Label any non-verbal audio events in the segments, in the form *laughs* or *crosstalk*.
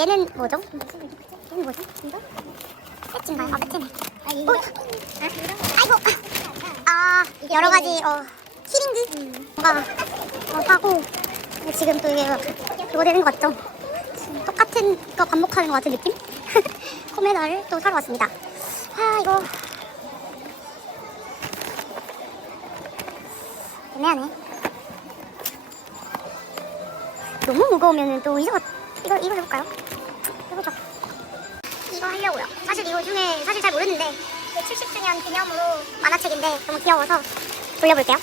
얘는 뭐죠? 얘는 뭐죠? 이거? 세트인가요? 아 세트네. 아 이거? 아이고. 아 여러 가지 어 히링드 뭔가 어, 하고 지금 또 이게 이거 되는 것 같죠? 똑같은 거 반복하는 것 같은 느낌? *laughs* 코메다를 또 사러 왔습니다. 아 이거 애매하네. 너무 무거우면 또 의자가 이거 이거 해볼까요? 해보죠. 이거 하려고요. 사실 이거 중에 사실 잘 모르는데 그 70주년 기념으로 만화책인데 너무 귀여워서 돌려볼게요.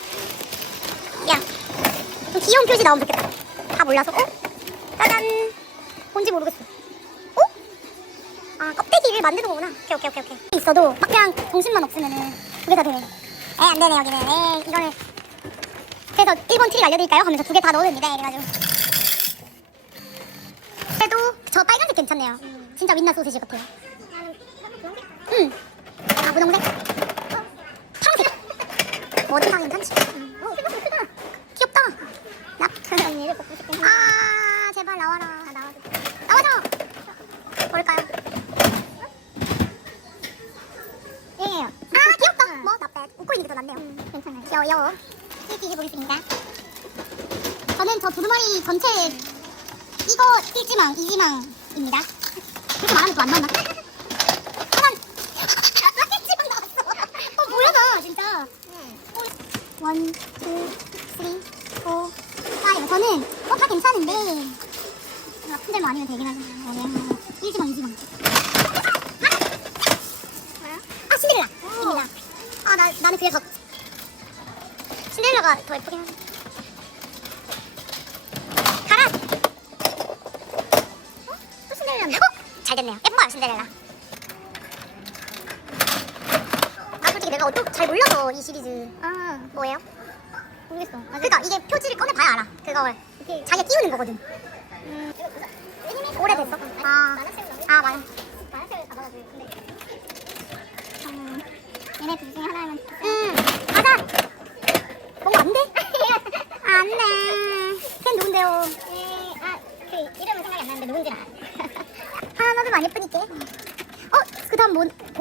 야, 좀 귀여운 표지 나오면 좋겠다. 다 몰라서. 어? 짜잔. 뭔지 모르겠어. 어? 아 껍데기를 만드는 거구나. 오케이 오케이 오케이 오케이. 있어도 막 그냥 정신만 없으면은 두개다 되네. 에안 되네 여기는. 에 이거는. 그래서 1번 트릭 알려드릴까요? 하면서 두 개 다 넣었는데 이래가지고. 괜찮네요. 진짜 윈나 소시지 같아요. 응. 아 분홍색? 파란색. 뭐든 다 괜찮지. 어, 생각보다 크다. 귀엽다. 나 아 제발 나와라. 나와줘. 나와줘. 뭘까요? 얘예요. 아 귀엽다. 뭐 나빼. 웃고 있는 게 더 낫네요. 괜찮아요. 귀여워. 띠띠 보겠습니다. 저는 저 두루마리 전체 이거 1지망, 2지망 입니다. 그렇게 말하면 또안 나왔나? 하나, 나 1지망 나왔어. 어, 뭐야, 나, 진짜. 원, 투, 쓰리, 포, 파이브. 저는, 어, 다 괜찮은데. 나쁜 점만 아니면 되긴 하죠. 아니야. 1지망, 2지망. 아, 신데렐라입니다. 아, 나, 나는 더. 신데렐라가 더 예쁘긴 하네. 잘 됐네요. 예뻐요, 신데렐라. 아, 솔직히 내가 어떻게 잘 몰라서 이 시리즈. 아, 뭐예요? 모르겠어. 그러니까 이게 표지를 꺼내 봐야 알아. 그걸 자기가 끼우는 거거든. 음, 오래됐어? 아, 아, 맞아. 만화책을 잡아가지고. 음, 얘네 둘 중에 하나면. 음, 가자! 뭔가 안 돼? 안 돼. 걘 누군데요? 예, 아, 그 이름은 생각이 안 나는데 누군지 알아. 하나도 안 예쁘니까. 어, 그 다음 뭐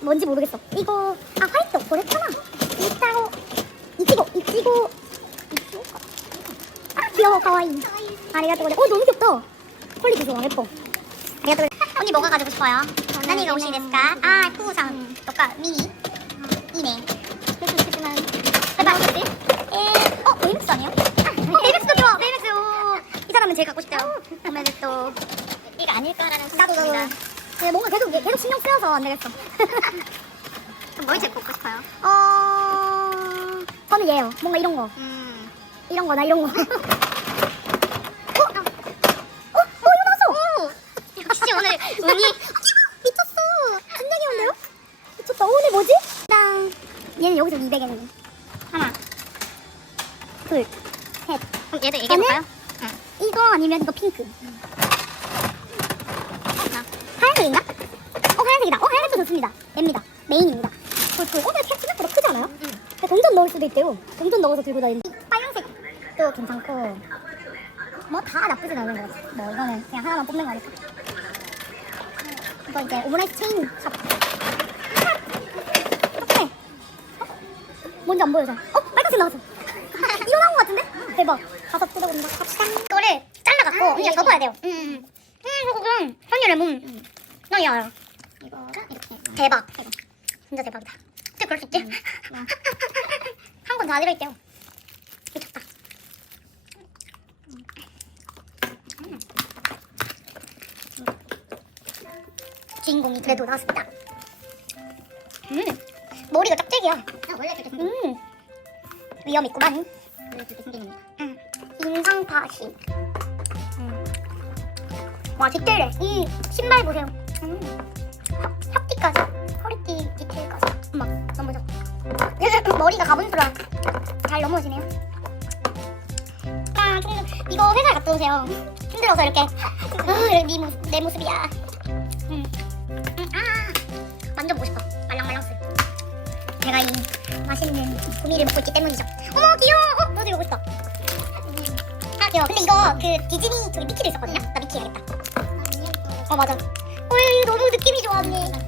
뭔지 모르겠어. 이거 아 화이트 없고 했잖아. 이따고 이치고 이치고. 아 귀여워 가와이. 아리가또 그래. 어 너무 귀엽다. 퀄리티 좋아 예뻐. 아리가또 그래. 언니 뭐가 가지고 싶어요? 나니가 옷이 됐을까? 아 쿠우상. 똑까 음. 미니? 아. 이네. 그래서 좋겠지만 대박 어? 베이맥스 아니에요? 베이맥스도 귀여워 베이맥스 이 사람은 제일 갖고 싶죠 그러면 아. 또 이거 아닐까라는 생각입니다. 네, 뭔가 계속 계속 신경 쓰여서 안 되겠어. 뭘 제일 뽑고 싶어요? 어, 저는 얘요. 뭔가 이런 거, 음. 이런 거나 이런 거. *laughs* 좋습니다. 얘입니다. 메인입니다. 꿀꿀. 어, 근데 캡 생각보다 크지 않아요? 근데 동전 넣을 수도 있대요. 동전 넣어서 들고 다니는. 이 빨간색도 괜찮고. 뭐 다 나쁘진 않은 것 같아. 뭐 이거는 그냥 하나만 뽑는 거니까. 이거 이제 오므라이스 체인 샵. 어때? 어? 뭔지 안 보여서. 어? 빨간색 나왔어. *laughs* 이거 나온 것 같은데? 대박. 가서 뜯어본다. 갑시다. 이거를 잘라갖고 아, 이거. 접어야 돼요. 음, 음. 음, 그거는 현이의 몸. 나 이해요. 이거가 이렇게. 대박. 진짜 대박이다. 어떻게 그럴 수 있지? *laughs* 한 권다 들어있대요. 미쳤다. 주인공이 그래도 나왔습니다. 음, 머리가 짝짝이야. 아, 원래 그렇게 생긴 음, 위험 있구만. 원래 그렇게 생깁니다. 음, 인상파시. 음. 와 디테일해. 이 신발 보세요. 머리가 가분수라 잘 넘어지네요. 아, 좀 이거 회사 갔다 오세요. 힘들어서 이렇게. 으, *laughs* 네 모습, 내 모습이야. 음. 음, 아, 만져보고 싶어. 말랑말랑스. 제가 이 맛있는 구미를 먹고 있기 때문이죠. 어머 귀여워. 어, 너도 보고 싶어. 아 귀여워. 근데 이거 그 디즈니 저기 미키도 있었거든요. 나 미키 해야겠다. 어 맞아. 어 이거 너무 느낌이 좋아 언니.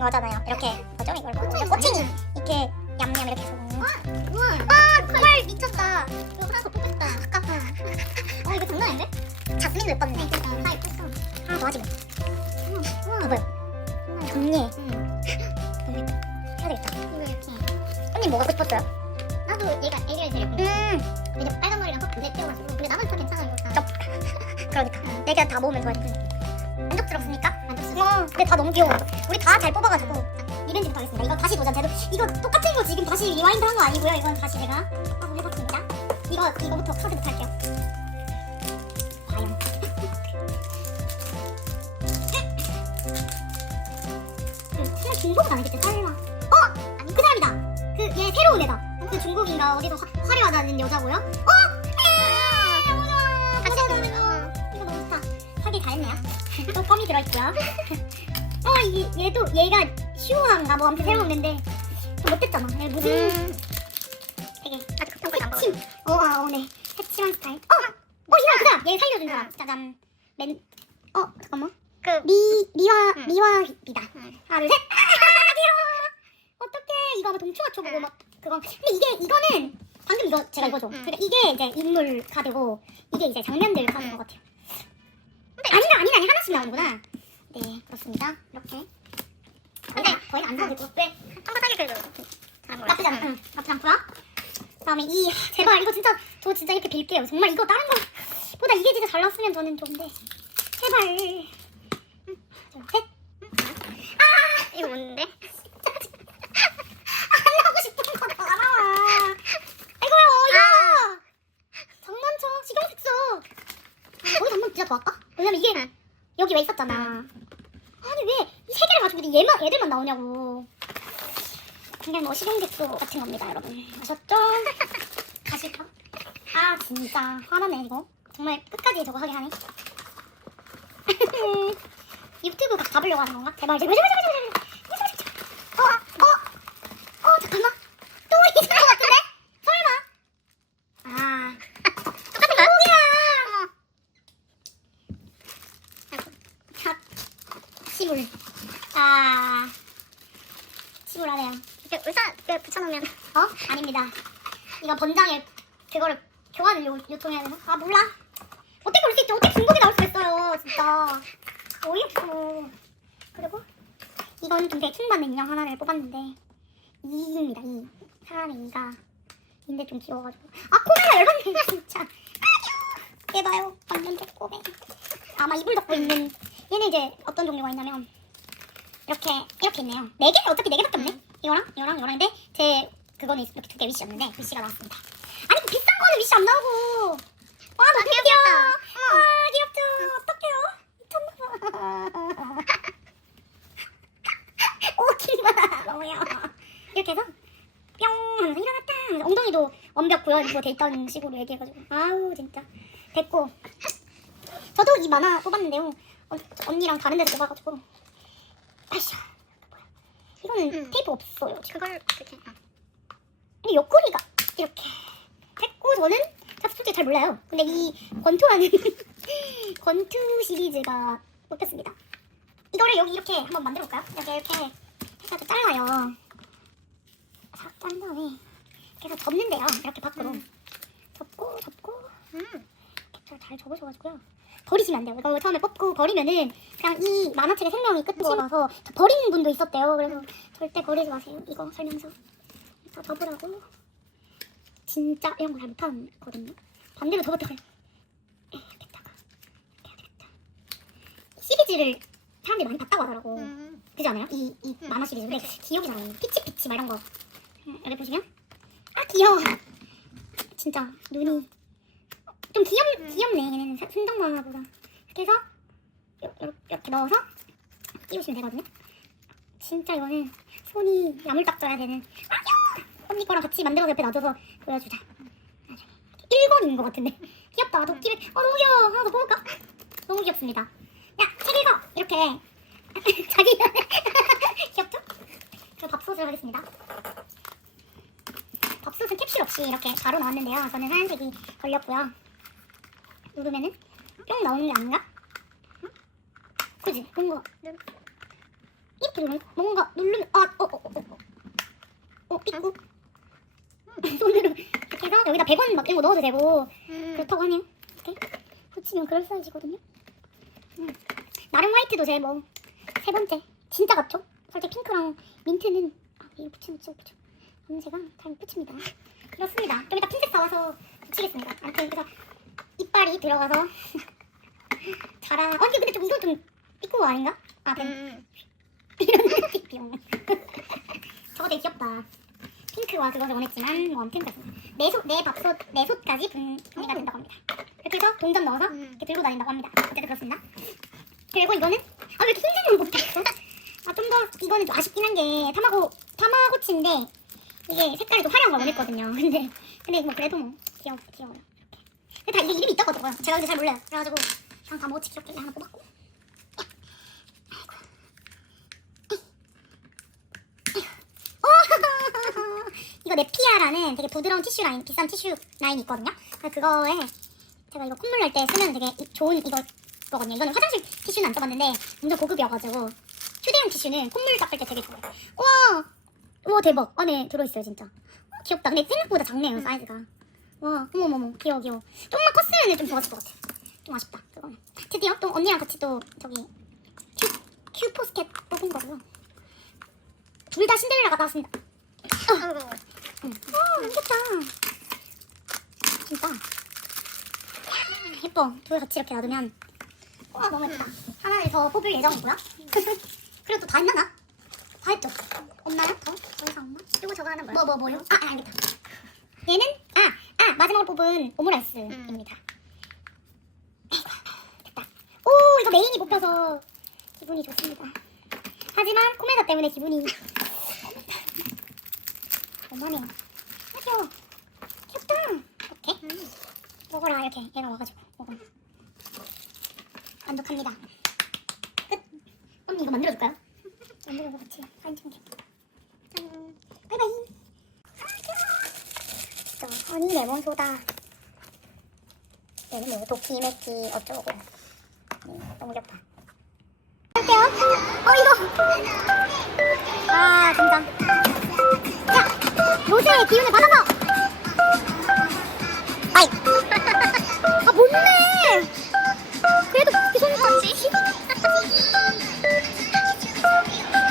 먹는 거잖아요. 이렇게 뭐죠 이걸 뭐죠? 꼬챙이 이렇게 얌얌 이렇게 해서 먹는. 아 정말 미쳤다. 이거 하나 더 뽑고 싶다. 아깝다. 어 이거 장난 아닌데? 자스민도 예뻤네. 다 예뻤어. 하나 더 하지 뭐. 아 뭐야? 좋네. 해야 되겠다. 이거 이렇게. 언니 뭐 갖고 싶었어요? 나도 얘가 애기를 데리고. 음. 이제 빨간 머리랑 컵 블랙 떼어가지고. 근데 나만 더 괜찮아 이거 다. *laughs* 그러니까 내가 다 모으면 좋아지. 만족스럽습니까? 만족스러워. 어, 근데 다 너무 귀여워. 우리 다 잘 뽑아가지고 리벤지부터 하겠습니다. 이거 다시 도전. 제도 이거 똑같은 거 지금 다시 리와인드 한 거 아니고요. 이건 다시 제가 한번 해봤습니다. 이거 이거부터 카드부터 할게요. 과연. 그 설마 중국은 아니겠지? 설마. 어, 아니 그 사람이다. 그 얘 새로운 애다. 그 중국인가 어디서 화, 화려하다는 여자고요. 어, 잘했네요. 또 껌이 들어있고요. *laughs* 어, 이, 얘도 얘가 슈어한가 뭐 아무튼 새로 먹는데 좀 못됐잖아. 얘 무슨 음. 되게 아직 컵 한거안 새침. 어, 아, 어, 네. 새침한 스타일. 어, 어, 이 사람 그 사람. 얘 살려준 사람. 짜잔. 맨. 어, 잠깐만. 그. 리 리와 응. 리와이다. 응. 하나 둘 셋. 아, 귀여워. 어떡해. 이거 아마 동충하 초보고 막 그거. 근데 이게 이거는 방금 이거 제가 응, 이거죠. 응. 그러니까 이게 이제 인물 카드고 이게 이제 장면들 카드인 것 같아요. 아니나 아니나 아니 하나씩 나오는구나. 네 그렇습니다. 이렇게. 근데 거의 안 사도 되고. 왜? 한번하게 그래도. 잘한 나쁘지 않아. 응, 나쁘지 않고요. 그다음에 이 하, 제발 이거 진짜 저 진짜 이렇게 빌게요. 정말 이거 다른 거보다 이게 진짜 잘 나왔으면 저는 좋은데 제발. 응, 둘, 셋. 이거 뭔데? 안 하고 싶은 거다 나와. 이거요 이거. 장난쳐 신경 썼어. 진짜 더 할까? 왜냐면 이게 응. 여기 왜 있었잖아. 아니 왜 이 세 개를 가지고 얘만 얘들만 나오냐고. 그냥 뭐 실용객도 같은 겁니다, 여러분. 아셨죠? *laughs* 가실까? 아 진짜 화나네 이거. 정말 끝까지 저거 하게 하네. *laughs* 유튜브 각 잡으려고 하는 건가? 제발 제발 제발 제발 제발. 제발, 제발. 어, 어, 어 잠깐만. 또 있을 것 같은데? 설마? 아 똑같은 거야? 샷 시물. 아 시물하네요. 이렇게 의자 그 붙여놓으면. 어? 아닙니다. 이거 번장에 그거를 교환을 요, 요청해야 되나? 아 몰라. 어떻게 그럴 수 있지? 어떻게 중국이 나올 수 있어요, 진짜. 어이없어. 그리고 이건 좀 되게 킹받는 인형 하나를 뽑았는데 2입니다, 2. 사람의 2가 인데 좀 귀여워가지고. 아 코메가 열받네, 진짜. 아 귀여워. 얘 봐요. 완전 쪼꼬매. 아마 이불 덮고 있는 얘는 이제 어떤 종류가 있냐면 이렇게 이렇게 있네요. 네 개? 어차피 네 개밖에 없네. 이거랑 이거랑 이거랑인데 제 그거는 이렇게 두 개 위시였는데 위시가 나왔습니다. 아니 그 비싼 거는 위시 안 나오고. 와 너무 귀여워. 아 귀엽죠. 어떡해요? 미쳤나 봐. *laughs* 오 킹받아 너무요. 이렇게 해서 뿅 하면서 일어났다. 하면서 엉덩이도 완벽 보여지고 돼 있다는 식으로 얘기해가지고 아우 진짜 됐고. 저도 이 만화 뽑았는데요. 어, 언니랑 다른 데서 뽑아가지고. 아이씨. 뭐야. 이거는 음. 테이프 없어요. 지금. 그걸 이렇게. 아. 근데 옆구리가 이렇게 했고 저는 사실 솔직히 잘 몰라요. 근데 이 권투하는 *laughs* 권투 시리즈가 뽑혔습니다. 이거를 여기 이렇게 한번 만들어 볼까요? 이렇게 이렇게 해서 잘라요. 싹 짠 다음에 그래서 접는데요. 이렇게 밖으로 음. 접고 접고 음. 잘, 잘 접으셔가지고요. 버리시면 안 돼요. 이거 처음에 뽑고 버리면은 그냥 이 만화책의 생명이 끝이라서 저 버리는 분도 있었대요. 그래서 절대 버리지 마세요. 이거 설명서. 다 접으라고. 진짜 이런 거 잘 못하거든요. 반대로 접었다가 이렇게다가 시리즈를 사람들이 많이 봤다고 하더라고. 음. 그지 않아요? 이, 이 만화 시리즈. 근데 기억이 잘 안 나요. 피치 피치 막 이런 거. 음, 여기 보시면 아 귀여워. 진짜 눈이 좀 귀엽 귀엽네. 얘는 사- 순정 만화보다. 이렇게 해서 요- 요- 이렇게 넣어서 끼우시면 되거든요. 진짜 이거는 손이 야물딱 져야 되는 아야 언니 거랑 같이 만들어서 옆에 놔줘서 보여주자. 나중에. 1권인 것 같은데 *laughs* 귀엽다. 도끼를 어 너무 귀여워. 하나 더 뽑을까? *laughs* 너무 귀엽습니다. 야책 읽어 이렇게 *laughs* 자기 귀엽죠? 그리고 밥솥을 하겠습니다. 밥솥은 캡슐 없이 이렇게 바로 나왔는데요. 저는 하얀색이 걸렸고요. 누르면은 뿅 나오는 게 아닌가? 응? 그지? 뭔가 이렇게 누르면 뭔가 누르면 아어어어어 어, 삐꾸 *laughs* 손으로 이렇게 해서 여기다 100원 막 이런 거 넣어도 되고 음. 그렇다고 하네요. 이렇게 붙이면 그럴 사이즈거든요. 음. 나름 화이트도 제 뭐 세 번째 진짜 같죠? 솔직히 핑크랑 민트는 아 이거 붙이면 진짜 붙여. 검은색가 잘 붙입니다. 그렇습니다. 좀 이따 핀셋 사와서 붙이겠습니다. 아무튼 그래서 이빨이 들어가서 *laughs* 자라. 어 근데 근데 좀 이거 좀 삐꾸 아닌가? 아 뱀. 음. *laughs* 이런 삐삐용. *laughs* 저거 되게 귀엽다. 핑크와 그거를 원했지만 뭐 아무튼 그렇습니다. 내 솥, 내 밥솥, 내 솥까지 분리가 된다고 합니다. 이렇게 해서 동전 넣어서 음. 이렇게 들고 다닌다고 합니다. 어쨌든 그렇습니다. 그리고 이거는 아 왜 이렇게 흰색은 못했어? 아좀 더 이거는 좀 아쉽긴 한 게 타마고 타마고치인데 이게 색깔이 좀 화려한 걸 원했거든요. 근데 근데 뭐 그래도 뭐 귀여워 귀여워요. 다 이게 이름이 있더라고요. 제가 근데 잘 몰라요. 그래가지고 그냥 타마고치 귀엽길래 하나 뽑았고. *laughs* 이거 네피아라는 되게 부드러운 티슈 라인, 비싼 티슈 라인이 있거든요. 그거에 제가 이거 콧물 날 때 쓰면 되게 이- 좋은 이거 거거든요. 이거는 화장실 티슈는 안 써봤는데 엄청 고급이어가지고 휴대용 티슈는 콧물 닦을 때 되게 좋아요. 와, 와 대박. 안에 들어있어요 진짜. 어, 귀엽다. 근데 생각보다 작네요 사이즈가. 와, 어머머머 귀여워 귀여워. 좀만 컸으면 좀 좋았을 것 같아. 좀 아쉽다. 그거는. 드디어 또 언니랑 같이 또 저기 큐 큐 포스켓 뽑은 거고요. 둘 다 신데렐라가 나왔습니다. 아이고. 응. 어, 예쁘다. 진짜. 예뻐. 둘 같이 이렇게 놔두면. 와, 너무 예쁘다. 하나를 더 뽑을 예정이고요. 그리고 또 다 했나, 나? 다 했죠? 없나요? 더? 더 이상 없나? 그리고 저거 하나 뭐야? 뭐, 뭐, 뭐요? 아, 아, 알겠다. 뽑은 오므라이스입니다. 아이고, 됐다. 오, 이거 메인이 뽑혀서 기분이 좋습니다. 하지만 코메다 때문에 기분이. 아, 귀여워. 귀엽다. 이렇게. 음. 먹어라, 이렇게. 얘가 와가지고. 먹어. 만족합니다. 끝. 언니 이거 만들어줄까요? 만들어서 같이 사진 찍을게. 짠. 바이바이. 아, 귀여워. 저 허니 레몬 소다. 얘는 뭐 도끼 맥기 어쩌고. 음, 너무 귀엽다. 할게요. 어 이거. 아 진짜. 야 요새의 기운을 받아서. 아이. *laughs* 아 못내. 그래도 이 손이.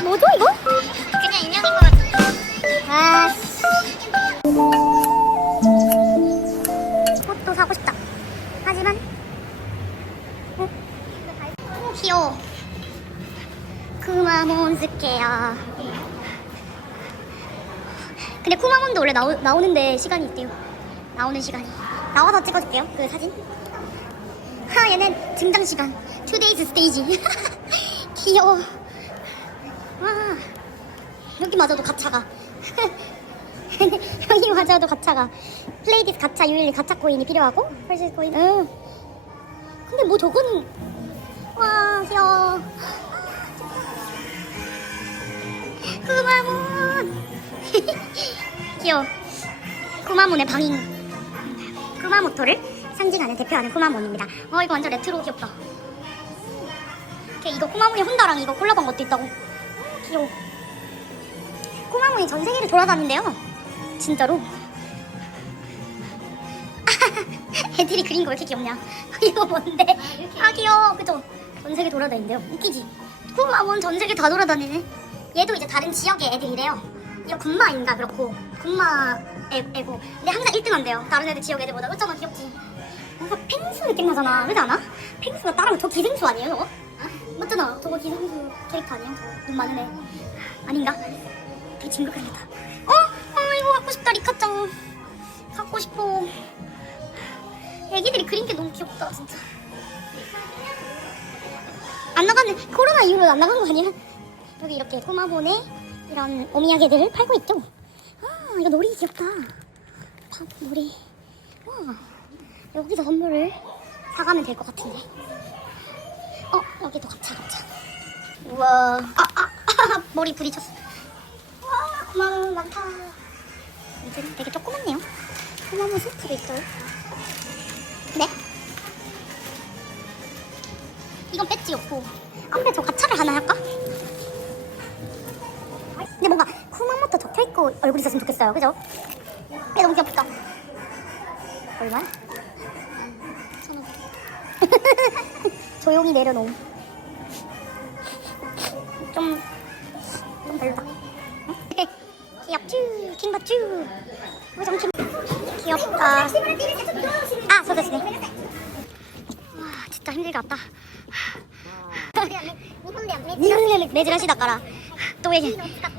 뭐죠 이거? 나오, 나오는데 시간이 있대요. 나오는 시간이. 나와서 찍어줄게요. 그 사진. 하 얘는 등장 시간. 투데이즈 스테이지. *laughs* 귀여워. 와. 여기마저도 가차가 *laughs* 여기마저도 가차가 플레이디스 가차 유일리 가차 코인이 필요하고 펄실 코인 응 근데 뭐 저거는 와 귀여워 *laughs* 쿠마몬 귀여워 쿠마몬의 방인 쿠마모토를 상징하는 대표하는 쿠마몬입니다 어 이거 완전 레트로 귀엽다 걔 이거 쿠마몬이 혼다랑 이거 콜라보한 것도 있다고 귀여워 꼬마몬이 전 세계를 돌아다닌대요. 진짜로. *laughs* 애들이 그린 거 왜 이렇게 귀엽냐? *laughs* 이거 뭔데? 아 귀여워, 그죠? 전 세계 돌아다닌대요. 웃기지? 꼬마몬 전 세계 다 돌아다니네. 얘도 이제 다른 지역의 애들이래요. 군마인가 그렇고 군마 애, 애고. 근데 항상 1등 한대요. 다른 애들 지역 애들보다. 어쩌나 귀엽지? 뭔가 펭수 느낌 나잖아. 그렇지 않아? 펭수가 따라하면 저 기생수 아니에요? 저거? 맞잖아. 저거 기성수 캐릭터 아니야? 눈 많은 애. 아닌가? 되게 징그럽게 생겼다. 어? 아 이거 갖고 싶다 리카짱. 갖고 싶어. 애기들이 그린 게 너무 귀엽다 진짜. 안 나갔네. 코로나 이후로 안 나간 거 아니야? 여기 이렇게 꼬마본에 이런 오미야게들을 팔고 있죠. 아 이거 놀이 귀엽다. 팝 놀이. 와 여기서 선물을 사가면 될 것 같은데. 어 여기도 가차 가차. 우와. 아, 아, 아 *laughs* 머리 부딪혔어. 와 고마워 많다. 이제 되게 조그맣네요. 꼬마본 세트도 있어요. 네? 이건 배지 없고 앞에 저 가차를 하나 할까? 근데 뭔가 쿠마모토 적혀있고 얼굴 있었으면 좋겠어요 그죠? 이게 너무 귀엽다 얼마야? 천원 *laughs* 조용히 내려놓음 좀, 좀 별로다 응? 귀엽쥬 킹받쥬 우정 킹 귀엽다 아, そうですね 와 진짜 힘들게 왔다 日本で珍しいだからどういう *laughs*